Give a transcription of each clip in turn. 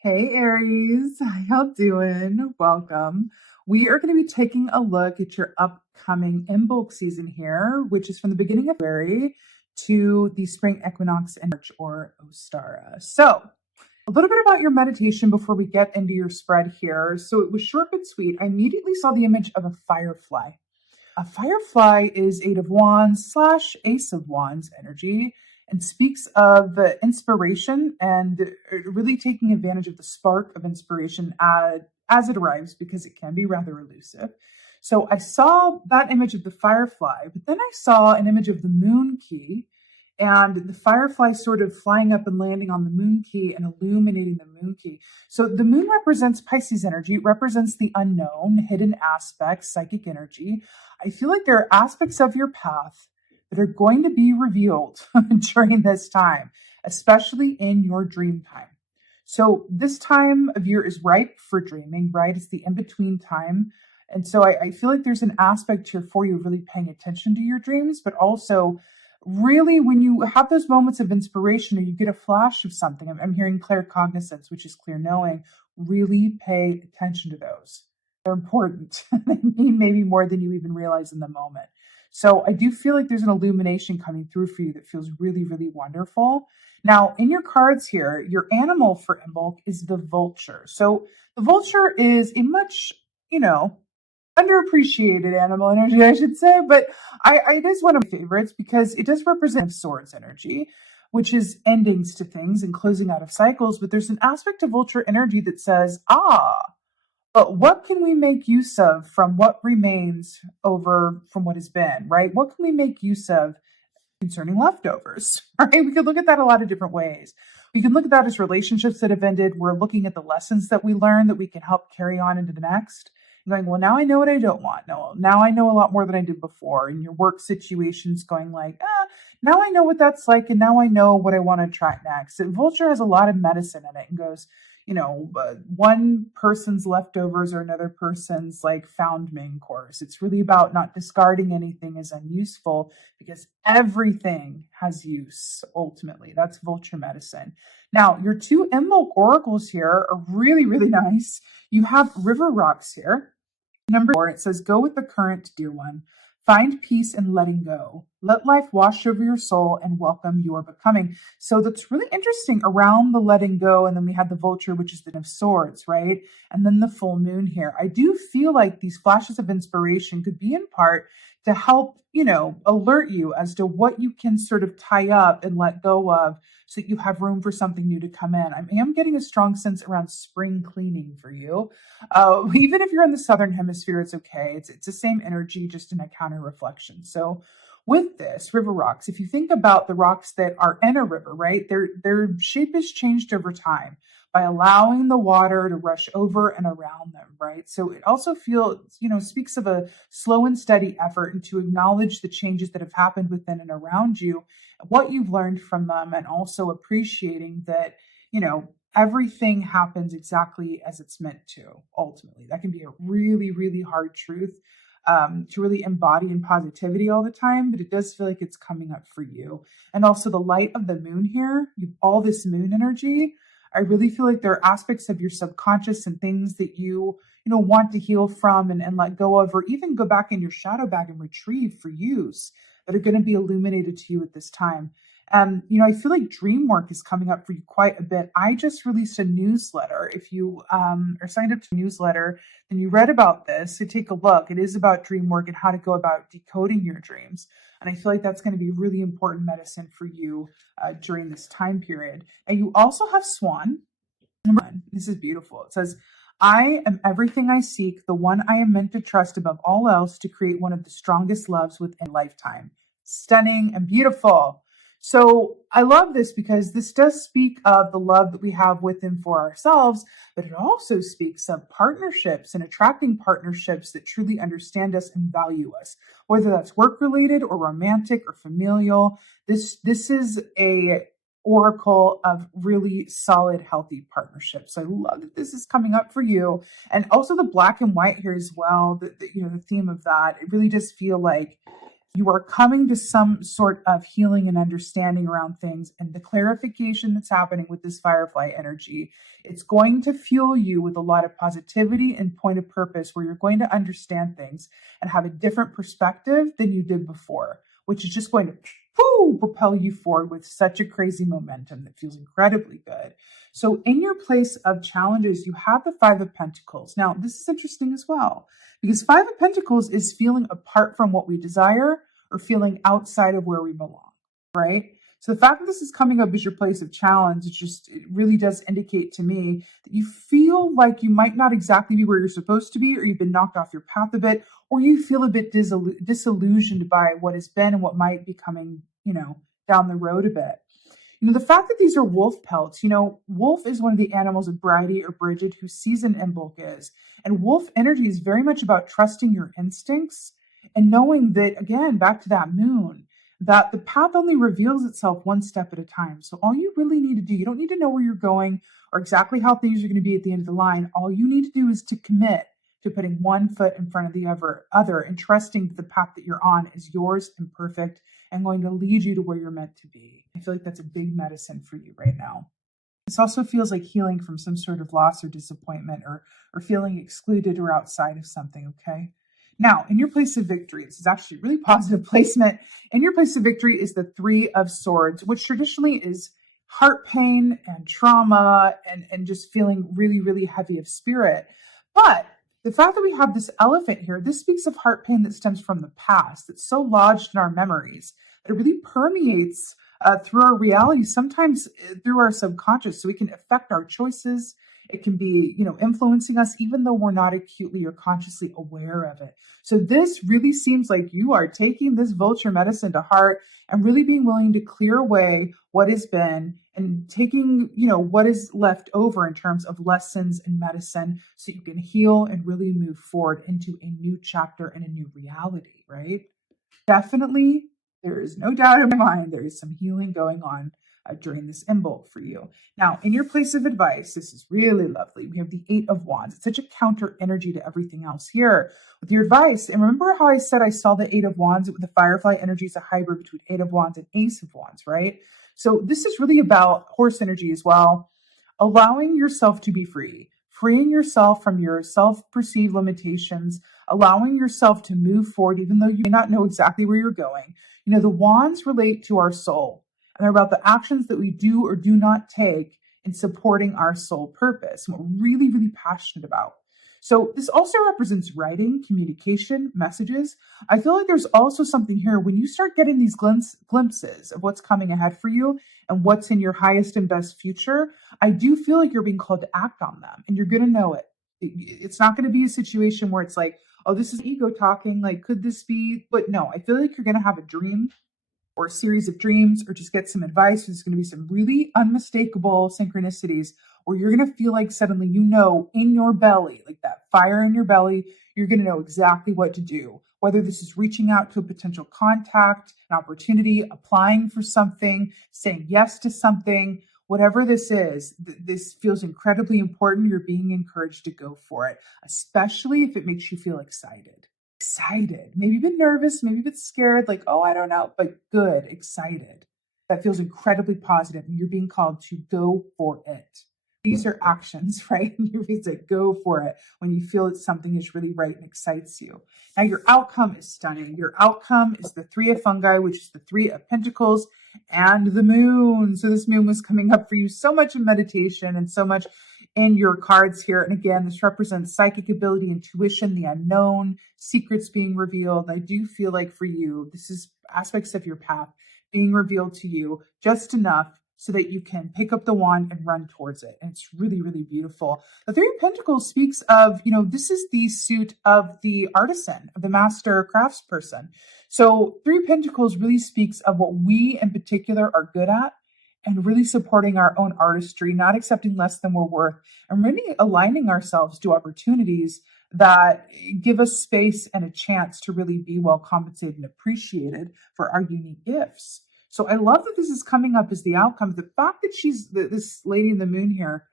Hey Aries, how y'all doing? Welcome. We are going to be taking a look at your upcoming Imbolc season here, which is from the beginning of February to the spring equinox in March or Ostara. So, a little bit about your meditation before we get into your spread here. So, it was short but sweet. I immediately saw the image of a firefly. A firefly is Eight of Wands slash Ace of Wands energy and speaks of inspiration and really taking advantage of the spark of inspiration as it arrives because it can be rather elusive. So I saw that image of the firefly, but then I saw an image of the moon key and the firefly sort of flying up and landing on the moon key and illuminating the moon key. So the moon represents Pisces energy, it represents the unknown, hidden aspects, psychic energy. I feel like there are aspects of your path that are going to be revealed during this time, especially in your dream time. So this time of year is ripe for dreaming, right? It's the in-between time. And so I feel like there's an aspect here for you really paying attention to your dreams, but also really when you have those moments of inspiration or you get a flash of something, I'm hearing claircognizance, which is clear knowing, really pay attention to those. They're important. They mean maybe more than you even realize in the moment. So I do feel like there's an illumination coming through for you that feels really, really wonderful. Now, in your cards here, your animal for Imbolc is the vulture. So the vulture is a much, underappreciated animal energy, I should say, but it is one of my favorites because it does represent swords energy, which is endings to things and closing out of cycles. But there's an aspect of vulture energy that says, but what can we make use of from what remains over from what has been, right? What can we make use of concerning leftovers, right? We could look at that a lot of different ways. We can look at that as relationships that have ended. We're looking at the lessons that we learned that we can help carry on into the next. Going, well, now I know what I don't want. No, now I know a lot more than I did before. In your work situations, going like, now I know what that's like, and now I know what I want to try next. And Vulture has a lot of medicine in it and goes, one person's leftovers or another person's like found main course. It's really about not discarding anything as unuseful because everything has use ultimately. That's Vulture medicine. Now, your two Imbolc oracles here are really, really nice. You have river rocks here. Number 4, it says, go with the current, dear one. Find peace in letting go. Let life wash over your soul and welcome your becoming. So that's really interesting around the letting go. And then we had the vulture, which is the Ten of Swords, right? And then the full moon here. I do feel like these flashes of inspiration could be in part to help, alert you as to what you can sort of tie up and let go of so that you have room for something new to come in. I am getting a strong sense around spring cleaning for you. Even if you're in the Southern Hemisphere, it's okay. It's the same energy, just in a counter reflection. So with this, river rocks, if you think about the rocks that are in a river, right, their shape has changed over time by allowing the water to rush over and around them, right? So it also speaks of a slow and steady effort and to acknowledge the changes that have happened within and around you, what you've learned from them, and also appreciating that, everything happens exactly as it's meant to, ultimately. That can be a really, really hard truth to really embody in positivity all the time, but it does feel like it's coming up for you. And also the light of the moon here, all this moon energy, I really feel like there are aspects of your subconscious and things that you want to heal from and let go of, or even go back in your shadow bag and retrieve for use that are going to be illuminated to you at this time. I feel like dream work is coming up for you quite a bit. I just released a newsletter. If you are signed up to a newsletter and you read about this, so take a look. It is about dream work and how to go about decoding your dreams. And I feel like that's going to be really important medicine for you during this time period. And you also have Swan. Number 1, this is beautiful. It says, I am everything I seek, the one I am meant to trust above all else to create one of the strongest loves within a lifetime. Stunning and beautiful. So I love this because this does speak of the love that we have within for ourselves, but it also speaks of partnerships and attracting partnerships that truly understand us and value us, whether that's work related or romantic or familial. This is a oracle of really solid, healthy partnerships. So I love that this is coming up for you. And also the black and white here as well, the theme of that. It really does feel like You are coming to some sort of healing and understanding around things, and the clarification that's happening with this firefly energy, it's going to fuel you with a lot of positivity and point of purpose, where you're going to understand things and have a different perspective than you did before, which is just going to propel you forward with such a crazy momentum that feels incredibly good. So in your place of challenges, you have the Five of Pentacles. Now, this is interesting as well, because Five of Pentacles is feeling apart from what we desire or feeling outside of where we belong, right? So the fact that this is coming up as your place of challenge, it really does indicate to me that you feel like you might not exactly be where you're supposed to be, or you've been knocked off your path a bit, or you feel a bit disillusioned by what has been and what might be coming, down the road a bit. The fact that these are wolf pelts, wolf is one of the animals of Bridie or Bridget whose season Imbolc is. And wolf energy is very much about trusting your instincts and knowing that, again, back to that moon, that the path only reveals itself one step at a time. So all you really need to do, you don't need to know where you're going or exactly how things are going to be at the end of the line. All you need to do is to commit to putting one foot in front of the other and trusting that the path that you're on is yours and perfect and going to lead you to where you're meant to be. I feel like that's a big medicine for you right now. This also feels like healing from some sort of loss or disappointment or feeling excluded or outside of something, okay? Now, in your place of victory, this is actually a really positive placement. In your place of victory is the Three of Swords, which traditionally is heart pain and trauma and just feeling really, really heavy of spirit. But the fact that we have this elephant here, this speaks of heart pain that stems from the past, that's so lodged in our memories that it really permeates through our reality, sometimes through our subconscious, so it can affect our choices. It can be, influencing us, even though we're not acutely or consciously aware of it. So this really seems like you are taking this vulture medicine to heart and really being willing to clear away what has been and taking, what is left over in terms of lessons and medicine so you can heal and really move forward into a new chapter and a new reality, right? Definitely, there is no doubt in my mind, there is some healing going on during this Imbolc for you. Now, in your place of advice, this is really lovely. We have the Eight of Wands. It's such a counter energy to everything else here. With your advice, and remember how I said I saw the Eight of Wands with the Firefly energy is a hybrid between Eight of Wands and Ace of Wands, right? So this is really about horse energy as well. Allowing yourself to be free, freeing yourself from your self-perceived limitations, allowing yourself to move forward, even though you may not know exactly where you're going. The wands relate to our soul, and they're about the actions that we do or do not take in supporting our soul purpose, and what we're really, really passionate about. So this also represents writing, communication, messages. I feel like there's also something here when you start getting these glimpses of what's coming ahead for you and what's in your highest and best future. I do feel like you're being called to act on them, and you're going to know it. It's not going to be a situation where it's like, oh, this is ego talking, like, could this be? But no, I feel like you're going to have a dream or a series of dreams or just get some advice. There's going to be some really unmistakable synchronicities where you're going to feel like suddenly, in your belly, like that fire in your belly, you're going to know exactly what to do. Whether this is reaching out to a potential contact, an opportunity, applying for something, saying yes to something, whatever this is, this feels incredibly important. You're being encouraged to go for it, especially if it makes you feel excited. Maybe a bit nervous, maybe a bit scared, like, oh, I don't know, but good, excited. That feels incredibly positive, and you're being called to go for it. These are actions, right? You're being to go for it when you feel that something is really right and excites you. Now, your outcome is stunning. Your outcome is the Three of Fungi, which is the Three of Pentacles, and the moon. So this moon was coming up for you so much in meditation and so much in your cards here. And again, this represents psychic ability, intuition, the unknown, secrets being revealed. I do feel like for you, this is aspects of your path being revealed to you just enough so that you can pick up the wand and run towards it. And it's really, really beautiful. The Three of Pentacles speaks of, this is the suit of the artisan, of the master craftsperson. So Three of Pentacles really speaks of what we in particular are good at and really supporting our own artistry, not accepting less than we're worth, and really aligning ourselves to opportunities that give us space and a chance to really be well compensated and appreciated for our unique gifts. So I love that this is coming up as the outcome. The fact that she's this lady in the moon here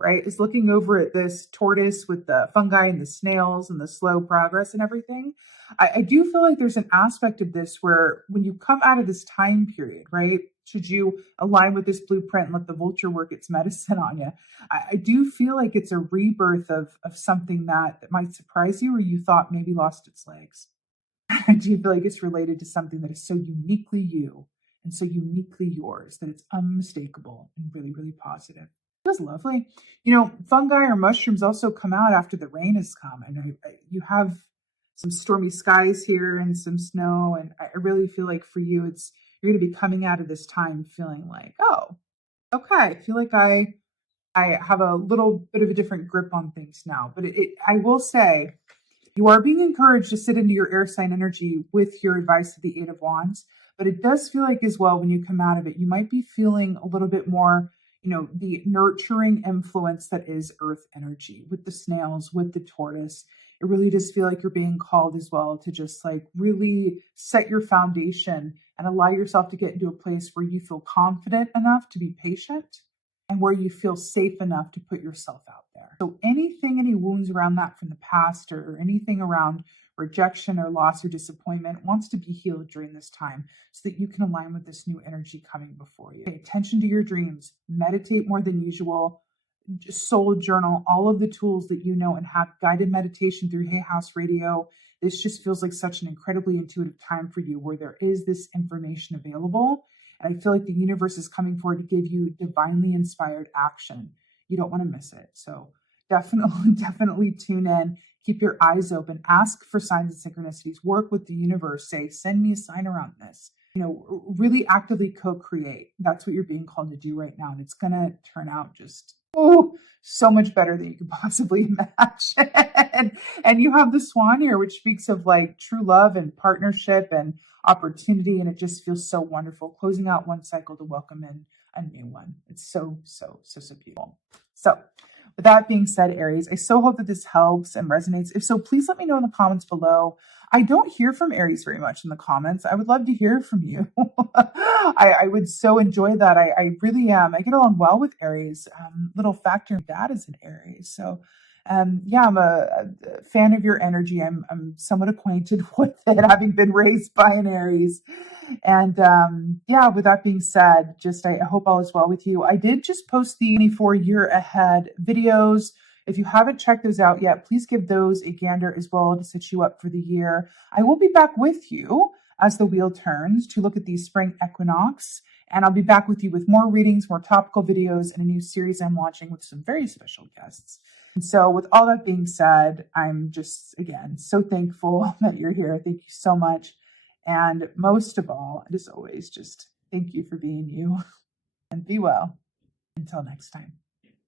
right, is looking over at this tortoise with the fungi and the snails and the slow progress and everything. I do feel like there's an aspect of this where when you come out of this time period, right, should you align with this blueprint and let the vulture work its medicine on you, I do feel like it's a rebirth of something that might surprise you or you thought maybe lost its legs. I do feel like it's related to something that is so uniquely you and so uniquely yours that it's unmistakable and really, really positive. It was lovely. You know, fungi or mushrooms also come out after the rain has come, and you have some stormy skies here and some snow, and I really feel like for you, it's you're going to be coming out of this time feeling like, oh, okay, I feel like I have a little bit of a different grip on things now. But I will say, you are being encouraged to sit into your air sign energy with your advice of the Eight of Wands. But it does feel like as well, when you come out of it, you might be feeling a little bit more, the nurturing influence that is earth energy with the snails, with the tortoise. It really does feel like you're being called as well to just like really set your foundation and allow yourself to get into a place where you feel confident enough to be patient and where you feel safe enough to put yourself out there. So any wounds around that from the past or anything around rejection or loss or disappointment wants to be healed during this time so that you can align with this new energy coming before you. Pay attention to your dreams, meditate more than usual, soul journal, all of the tools that you know, and have guided meditation through Hay House Radio. This just feels like such an incredibly intuitive time for you where there is this information available. And I feel like the universe is coming forward to give you divinely inspired action. You don't want to miss it. So definitely tune in. Keep your eyes open. Ask for signs and synchronicities. Work with the universe. Say, send me a sign around this. Really actively co-create. That's what you're being called to do right now. And it's going to turn out just, so much better than you could possibly imagine. And you have the swan here, which speaks of like true love and partnership and opportunity. And it just feels so wonderful. Closing out one cycle to welcome in a new one. It's so beautiful. So with that being said, Aries, I so hope that this helps and resonates. If so, please let me know in the comments below. I don't hear from Aries very much in the comments. I would love to hear from you. I would so enjoy that. I really am. I get along well with Aries. Little factor, my dad is an Aries. So yeah, I'm a fan of your energy. I'm somewhat acquainted with it, having been raised by an Aries. And yeah, with that being said, I hope all is well with you. I did just post the 24 year ahead videos. If you haven't checked those out yet, please give those a gander as well to set you up for the year. I will be back with you as the wheel turns to look at the spring equinox. And I'll be back with you with more readings, more topical videos, and a new series I'm launching with some very special guests. And so with all that being said, I'm just, again, so thankful that you're here. Thank you so much. And most of all, as always, just thank you for being you and be well. Until next time.